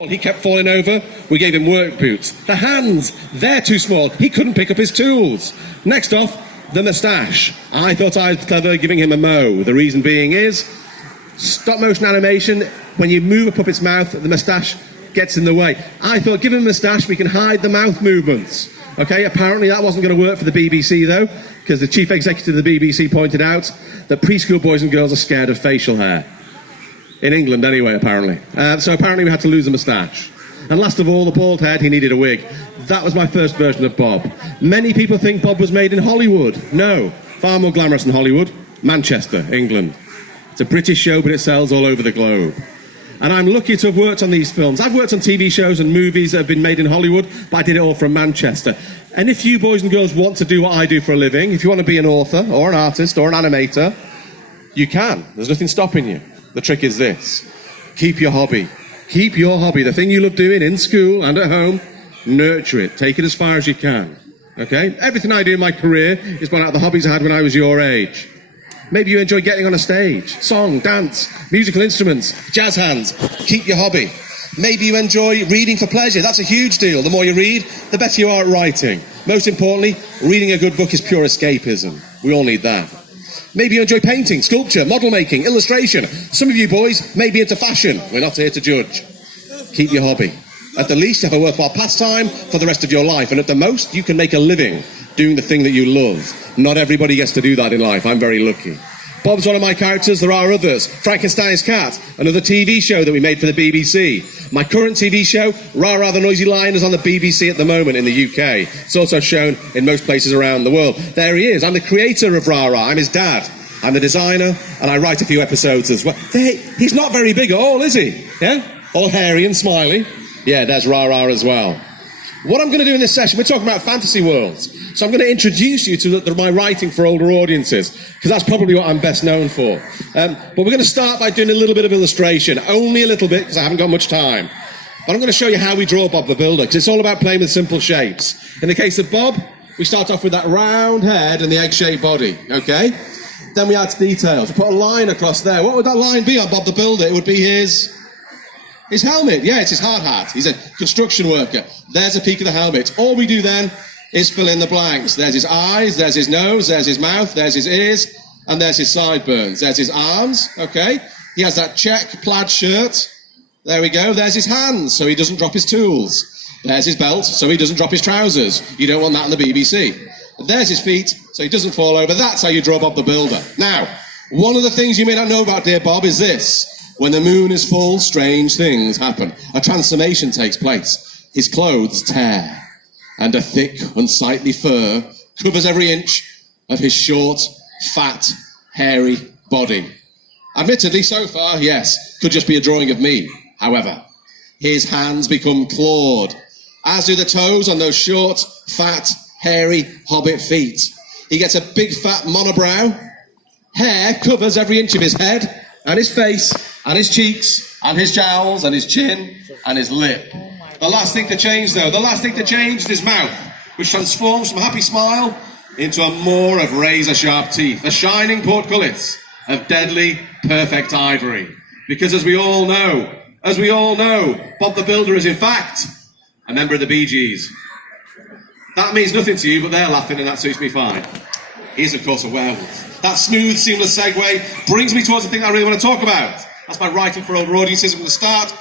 He kept falling over. We gave him work boots. The hands, they're too small. He couldn't pick up his tools. Next off, the moustache. I thought I was clever giving him a mo. The reason being is, stop motion animation, when you move a puppet's mouth, the moustache gets in the way. I thought, give him a moustache, we can hide the mouth movements. Okay, apparently that wasn't going to work for the BBC though, because the chief executive of the BBC pointed out that preschool boys and girls are scared of facial hair. In England, anyway, apparently. So apparently we had to lose a moustache. And last of all, the bald head, he needed a wig. That was my first version of Bob. Many people think Bob was made in Hollywood. No, far more glamorous than Hollywood. Manchester, England. It's a British show, but it sells all over the globe. And I'm lucky to have worked on these films. I've worked on TV shows and movies that have been made in Hollywood, but I did it all from Manchester. And if you boys and girls want to do what I do for a living, if you want to be an author, or an artist, or an animator, you can. There's nothing stopping you. The trick is this: keep your hobby. Keep your hobby, the thing you love doing in school and at home, nurture it. Take it as far as you can. Okay? Everything I do in my career is born out of the hobbies I had when I was your age. Maybe you enjoy getting on a stage, song, dance, musical instruments, jazz hands. Keep your hobby. Maybe you enjoy reading for pleasure. That's a huge deal. The more you read, the better you are at writing. Most importantly, reading a good book is pure escapism. We all need that. Maybe you enjoy painting, sculpture, model making, illustration. Some of you boys may be into fashion. We're not here to judge. Keep your hobby. At the least, have a worthwhile pastime for the rest of your life. And at the most, you can make a living doing the thing that you love. Not everybody gets to do that in life. I'm very lucky. Bob's one of my characters. There are others. Frankenstein's Cat, another TV show that we made for the BBC. My current TV show, Rah Rah the Noisy Lion, is on the BBC at the moment in the UK. It's also shown in most places around the world. There he is. I'm the creator of Rah Rah. I'm his dad. I'm the designer, and I write a few episodes as well. He's not very big at all, is he? Yeah? All hairy and smiley. Yeah, there's Rah Rah as well. What I'm going to do in this session, we're talking about fantasy worlds. So I'm going to introduce you to my writing for older audiences, because that's probably what I'm best known for. But we're going to start by doing a little bit of illustration. Only a little bit, because I haven't got much time. But I'm going to show you how we draw Bob the Builder, because it's all about playing with simple shapes. In the case of Bob, we start off with that round head and the egg-shaped body, okay? Then we add details. We put a line across there. What would that line be on Bob the Builder? It would be his helmet. Yeah, it's his hard hat. He's a construction worker. There's a peak of the helmet. All we do then is fill in the blanks. There's his eyes, there's his nose, there's his mouth, there's his ears, and there's his sideburns. There's his arms, okay? He has that check plaid shirt. There we go. There's his hands, so he doesn't drop his tools. There's his belt, so he doesn't drop his trousers. You don't want that on the BBC. There's his feet, so he doesn't fall over. That's how you draw Bob the Builder. Now, one of the things you may not know about dear Bob is this. When the moon is full, strange things happen. A transformation takes place. His clothes tear, and a thick, unsightly fur covers every inch of his short, fat, hairy body. Admittedly, so far, yes, could just be a drawing of me. However, his hands become clawed, as do the toes on those short, fat, hairy hobbit feet. He gets a big fat monobrow. Hair covers every inch of his head and his face and his cheeks and his jowls and his chin and his lip. The last thing to change though, is his mouth, which transforms from a happy smile into a maw of razor sharp teeth, a shining portcullis of deadly perfect ivory. Because as we all know, Bob the Builder is in fact a member of the Bee Gees. That means nothing to you, but they're laughing and that suits me fine. He is, of course, a werewolf. That smooth, seamless segue brings me towards the thing I really want to talk about. That's my writing for older audiences. I'm going to start.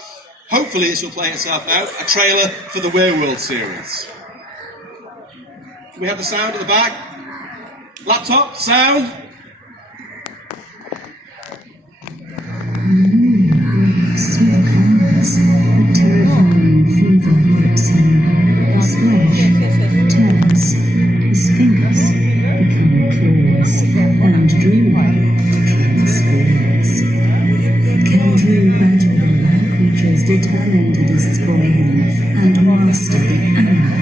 Hopefully this will play itself out. A trailer for the Werewolf series. Can we have the sound at the back? Laptop, sound. His fingers become claws, and Drew transforms. Can Drew battle the land creatures determined to destroy him and master the animal?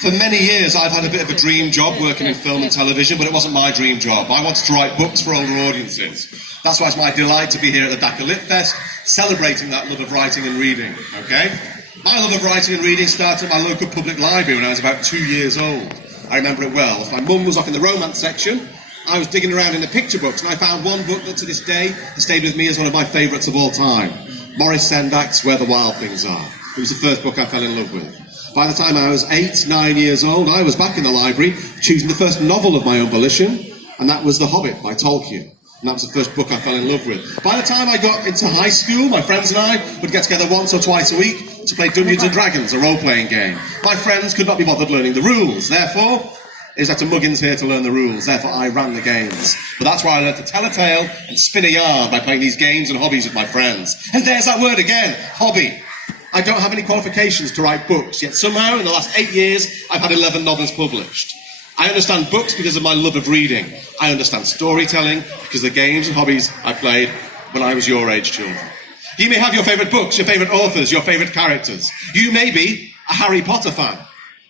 For many years, I've had a bit of a dream job working in film and television, but it wasn't my dream job. I wanted to write books for older audiences. That's why it's my delight to be here at the Dhaka Lit Fest, celebrating that love of writing and reading, okay? My love of writing and reading started at my local public library when I was about 2 years old. I remember it well. If my mum was off in the romance section, I was digging around in the picture books, and I found one book that to this day has stayed with me as one of my favourites of all time. Maurice Sendak's Where the Wild Things Are. It was the first book I fell in love with. By the time I was 8, 9 years old, I was back in the library choosing the first novel of my own volition, and that was The Hobbit by Tolkien. And that was the first book I fell in love with. By the time I got into high school, my friends and I would get together once or twice a week to play Dungeons and Dragons, a role-playing game. My friends could not be bothered learning the rules, therefore, it was up to Muggins here to learn the rules, therefore I ran the games. But that's why I learned to tell a tale and spin a yarn by playing these games and hobbies with my friends. And there's that word again, hobby. I don't have any qualifications to write books, yet somehow in the last 8 years I've had 11 novels published. I understand books because of my love of reading. I understand storytelling because of the games and hobbies I played when I was your age children. You may have your favourite books, your favourite authors, your favourite characters. You may be a Harry Potter fan.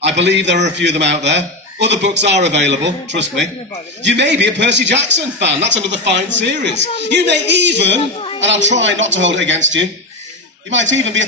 I believe there are a few of them out there. Other books are available, trust me. You may be a Percy Jackson fan. That's another fine series. You may even, and I'll try not to hold it against you, you might even be a